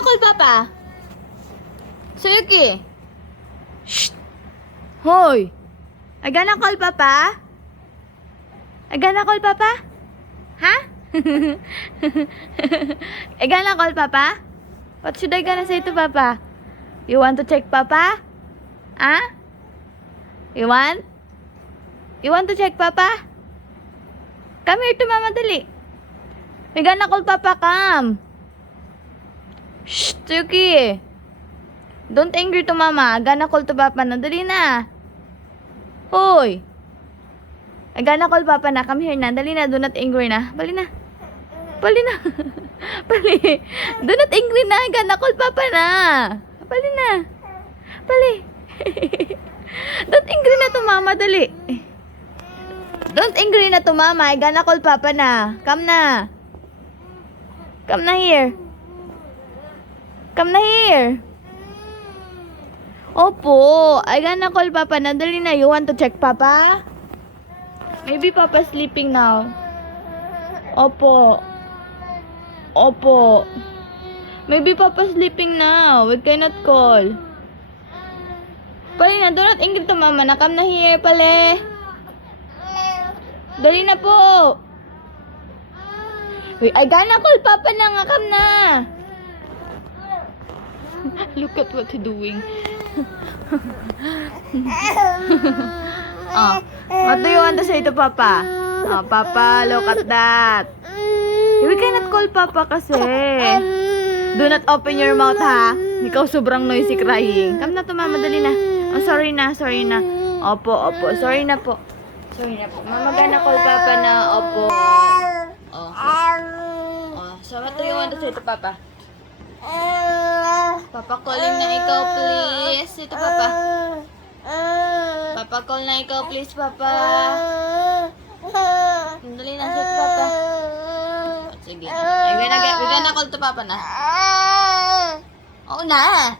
gonna call Papa. Suyuki. Shh. Hoy. I gonna call Papa. I gonna call Papa. Ha? I gonna call Papa. What should I gonna say to Papa? You want to check Papa? Huh? You want? You want to check Papa? Come here to Mama, dali. We gonna call Papa, come. Shh, Yuki. Don't angry to Mama. Gonna call to Papa na. Dali na. Hoy. I gonna call Papa na. Come here na. Dali na. Do not angry na. Bali na. Bali na. Bali. Do not angry na. I gonna call Papa na. Bali na. Bali. Don't angry na to Mama. Dali. Don't angry na to Mama. I gonna call Papa na. Come na. Come na here. Come na here. Opo. I gonna call Papa na. Dali na. You want to check Papa? Maybe Papa sleeping now. Opo. Opo. Maybe Papa sleeping now. We cannot call. Pali na. Do not angry to Mama na. Come na here, pali. Dali na po. Wait, I gonna call Papa na nga. Come na. Look at what he's doing. What do you want to say to Papa? Papa, look at that. We cannot call Papa kasi. Do not open your mouth, ha? Ikaw sobrang noisy crying. Come na to Mama, dali na. Oh, sorry na, sorry na. Opo, opo, sorry na po. Sorry na po. Mama, gonna call Papa na. Opo. So what do you want to say to Papa? Papa calling na ikaw, please. Say to Papa. Papa call na ikaw, please, Papa. Dali na, say to Papa. Sige. We're gonna call to Papa na. Oo na.